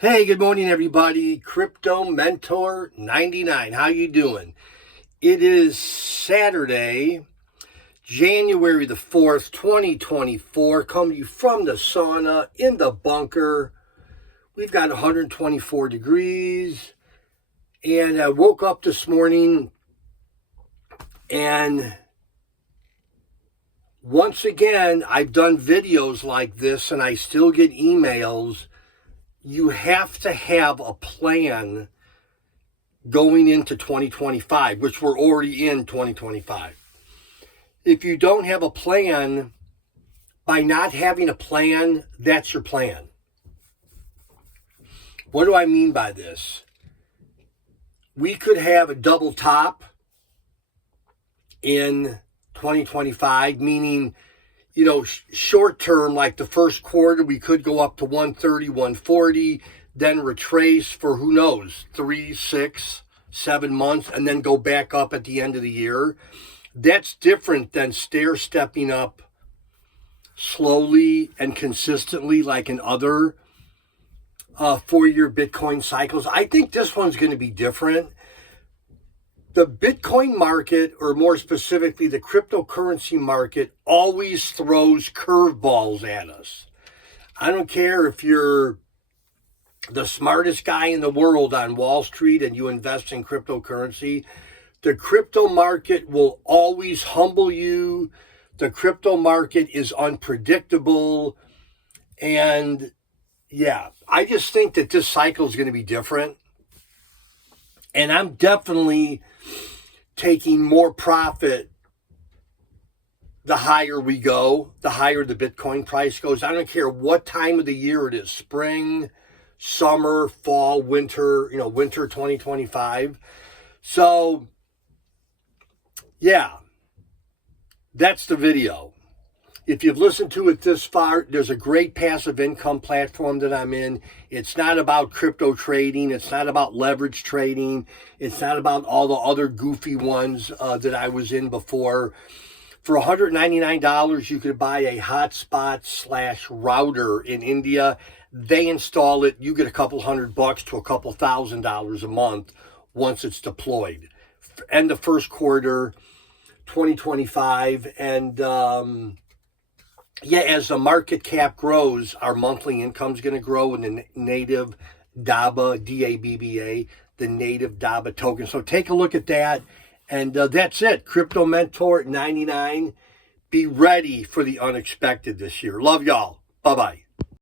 Hey, good morning, everybody. Crypto Mentor 99. How you doing? It is Saturday, January the 4th, 2024. Coming to you from the sauna in the bunker. We've got 124 degrees. And I woke up this morning and once again, I've done videos like this and I still get emails. You have to have a plan going into 2025, which we're already in 2025. If you don't have a plan, by not having a plan, that's your plan. What do I mean by this? We could have a double top in 2025, meaning, short term, like the first quarter, we could go up to 130, 140, then retrace for who knows, 3, 6, 7 months, and then go back up at the end of the year. That's different than stair-stepping up slowly and consistently like in other 4-year Bitcoin cycles. I think this one's going to be different. The Bitcoin market, or more specifically, the cryptocurrency market, always throws curveballs at us. I don't care if you're the smartest guy in the world on Wall Street and you invest in cryptocurrency. The crypto market will always humble you. The crypto market is unpredictable. And yeah, I just think that this cycle is going to be different. And I'm definitely taking more profit the higher we go, the higher the Bitcoin price goes. I don't care what time of the year it is, spring, summer, fall, winter, winter 2025. So, yeah, that's the video. If you've listened to it this far, there's a great passive income platform that I'm in. It's not about crypto trading. It's not about leverage trading. It's not about all the other goofy ones that I was in before. For $199, you could buy a hotspot/router in India. They install it. You get a couple $100 to a couple $1,000 a month once it's deployed. End of first quarter 2025. And yeah, as the market cap grows, our monthly income is going to grow in the native Dabba, D-A-B-B-A, the native Dabba token. So take a look at that. And that's it. Crypto Mentor 99. Be ready for the unexpected this year. Love y'all. Bye-bye.